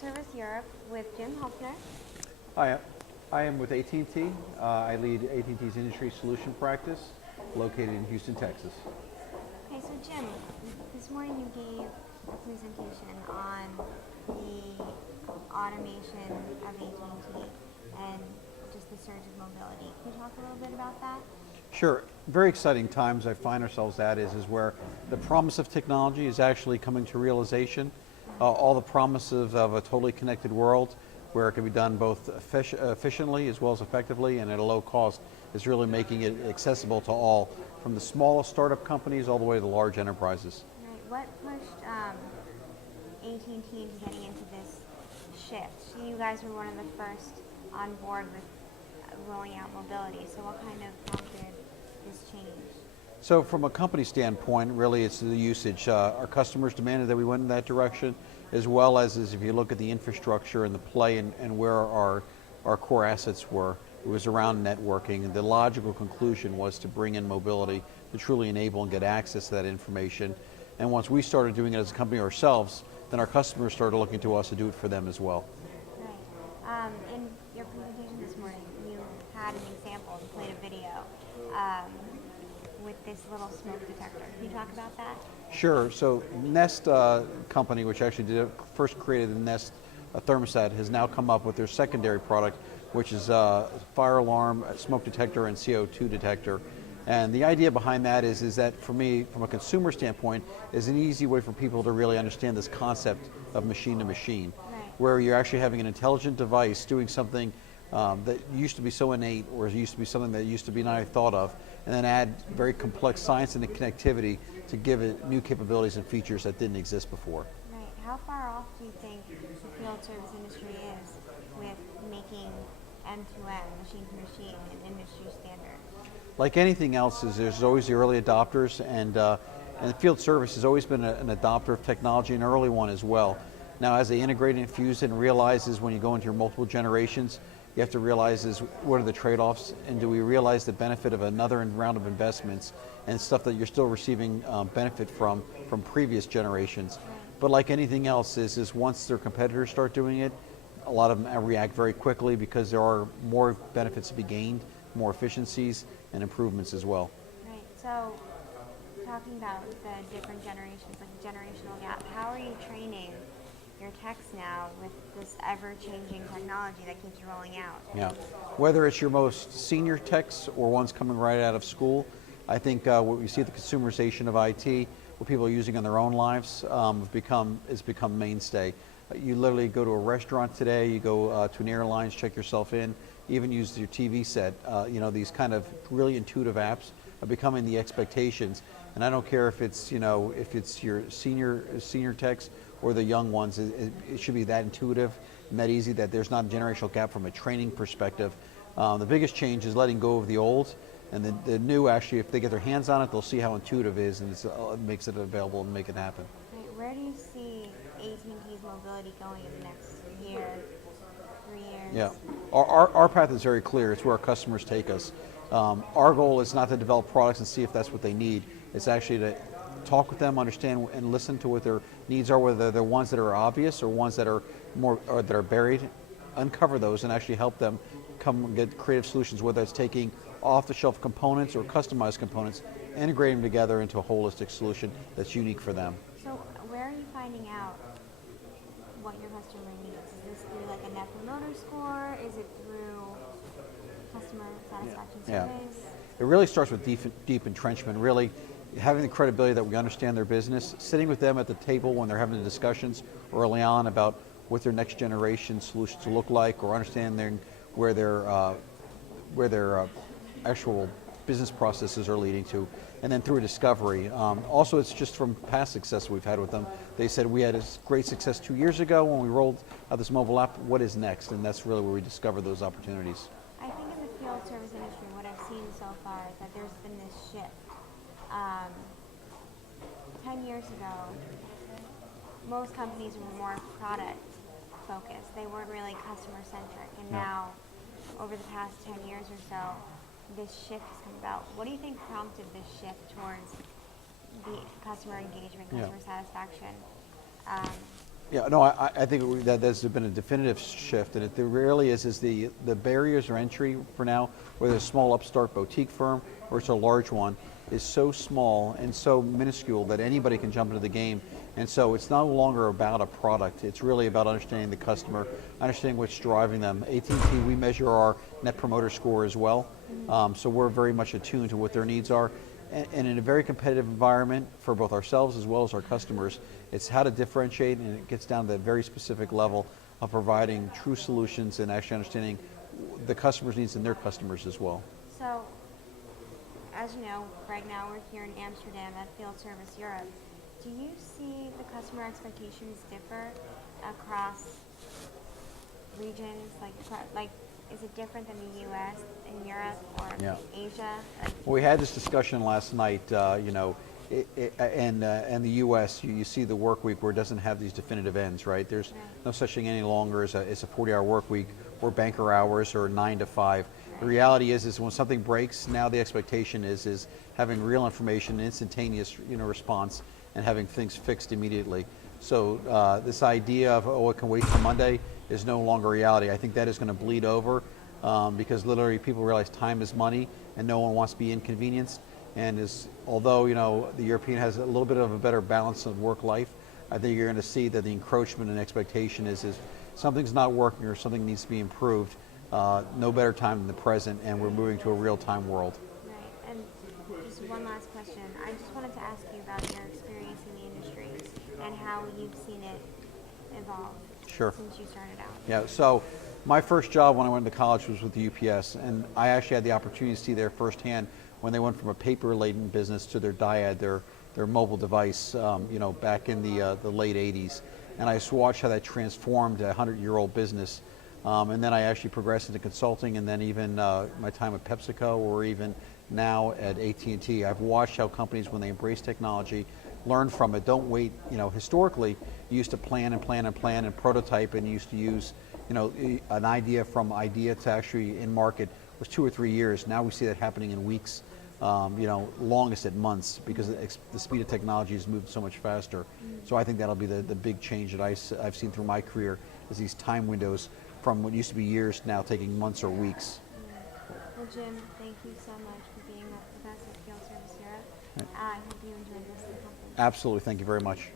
Service Europe with Jim Huempfner. Hi, I am with AT&T. I lead AT&T's industry solution practice located in Houston, Texas. Okay, so Jim, this morning you gave a presentation on the automation of AT&T and just the surge of mobility. Can you talk a little bit about that? Sure. Very exciting times I find ourselves at is where the promise of technology is actually coming to realization. All the promises of a totally connected world where it can be done both efficiently as well as effectively and at a low cost is really making it accessible to all, from the smallest startup companies all the way to the large enterprises. Right. What pushed AT&T into getting into this shift? You guys were one of the first on board with rolling out mobility, so what kind of prompted this change? So from a company standpoint, really it's the usage. Our customers demanded that we went in that direction, as well as if you look at the infrastructure and the play and where our core assets were, it was around networking. And the logical conclusion was to bring in mobility to truly enable and get access to that information. And once we started doing it as a company ourselves, then our customers started looking to us to do it for them as well. Right. In your presentation this morning, you had an example, you played a video with this little smoke detector. Can you talk about that? Sure. So Nest company, which actually first created the Nest thermostat, has now come up with their secondary product, which is a fire alarm, a smoke detector, and CO2 detector. And the idea behind that is that for me, from a consumer standpoint, is an easy way for people to really understand this concept of machine to machine, right, where you're actually having an intelligent device doing something that used to be so innate, or used to be something that used to be not thought of, and then add very complex science and connectivity to give it new capabilities and features that didn't exist before. Right. How far off do you think the field service industry is with making end-to-end, machine-to-machine, an industry standard? Like anything else, there's always the early adopters, and field service has always been an adopter of technology, an early one as well. Now, as they integrate and infuse it and realizes when you go into your multiple generations, you have to realize what are the trade-offs, and do we realize the benefit of another round of investments and stuff that you're still receiving benefit from previous generations. But like anything else, is once their competitors start doing it, a lot of them react very quickly because there are more benefits to be gained, more efficiencies and improvements as well. Right. So, talking about the different generations, like the generational gap, how are you training your techs now with this ever-changing technology that keeps rolling out? Yeah, whether it's your most senior techs or ones coming right out of school, I think what we see the consumerization of IT, what people are using in their own lives, has become mainstay. You literally go to a restaurant today, you go to an airline, check yourself in, even use your TV set. These kind of really intuitive apps are becoming the expectations. And I don't care if it's your senior techs or the young ones, it should be that intuitive and that easy that there's not a generational gap from a training perspective. The biggest change is letting go of the old, and the new, actually, if they get their hands on it, they'll see how intuitive it is, and it makes it available and make it happen. Right. Where do you see AT&T's mobility going in the next year, 3 years? Yeah, our path is very clear. It's where our customers take us. Our goal is not to develop products and see if that's what they need. It's actually to talk with them, understand and listen to what their needs are, whether they're ones that are obvious or ones that are that are buried, uncover those and actually help them come and get creative solutions, whether it's taking off-the-shelf components or customized components, integrate them together into a holistic solution that's unique for them. So where are you finding out what your customer needs? Is this through like a Net Promoter Score? Is it through customer satisfaction surveys? It really starts with deep entrenchment, really having the credibility that we understand their business, sitting with them at the table when they're having the discussions early on about what their next generation solutions will look like, or understanding where their actual business processes are leading to, and then through a discovery. Also, it's just from past success we've had with them. They said we had a great success 2 years ago when we rolled out this mobile app. What is next? And that's really where we discover those opportunities. I think in the field service industry, what I've seen so far is that there's been this shift. 10 years ago, most companies were more product focused. They weren't really customer centric. And now, over the past 10 years or so, this shift has come about. What do you think prompted this shift towards the customer engagement, customer satisfaction? Yeah, no, I think that there's been a definitive shift, and it there really is the barriers or entry for now, whether it's a small upstart boutique firm or it's a large one, is so small and so minuscule that anybody can jump into the game. And so it's no longer about a product. It's really about understanding the customer, understanding what's driving them. AT&T, we measure our net promoter score as well, so we're very much attuned to what their needs are. And in a very competitive environment for both ourselves as well as our customers, it's how to differentiate, and it gets down to that very specific level of providing true solutions and actually understanding the customer's needs and their customers as well. So, as you know, right now we're here in Amsterdam at Field Service Europe. Do you see the customer expectations differ across regions? Like, is it different than the U.S., in Europe, or Yeah. Asia? Like, Well, we had this discussion last night, and the U.S., you see the work week where it doesn't have these definitive ends, right? There's no such thing any longer as a 40-hour work week or banker hours or 9 to 5. The reality is when something breaks, now the expectation is having real information, instantaneous, response, and having things fixed immediately. So this idea of, it can wait till Monday is no longer reality. I think that is going to bleed over because literally people realize time is money and no one wants to be inconvenienced. And although the European has a little bit of a better balance of work life, I think you're going to see that the encroachment and expectation is something's not working or something needs to be improved. No better time than the present, and we're moving to a real-time world. right. And just one last question. I just wanted to ask you about your experience in the industry and how you've seen it evolve Sure. since you started out. Yeah, so my first job when I went to college was with the UPS, and I actually had the opportunity to see there firsthand when they went from a paper-laden business to their DIAD, their mobile device, back in the late 80s. And I just watched how that transformed a 100-year-old business. And then I actually progressed into consulting, and then even my time at PepsiCo, or even now at AT&T. I've watched how companies, when they embrace technology, learn from it. Don't wait. Historically, you used to plan and plan and plan and prototype, and you used to use, an idea from idea to actually in market was 2 or 3 years. Now we see that happening in weeks, longest at months, because the speed of technology has moved so much faster. So I think that'll be the big change that I've seen through my career, is these time windows from what used to be years now taking months or weeks. Well, Jim, thank you so much for being with us at Field Service Europe. I hope you enjoyed this. Absolutely. Thank you very much.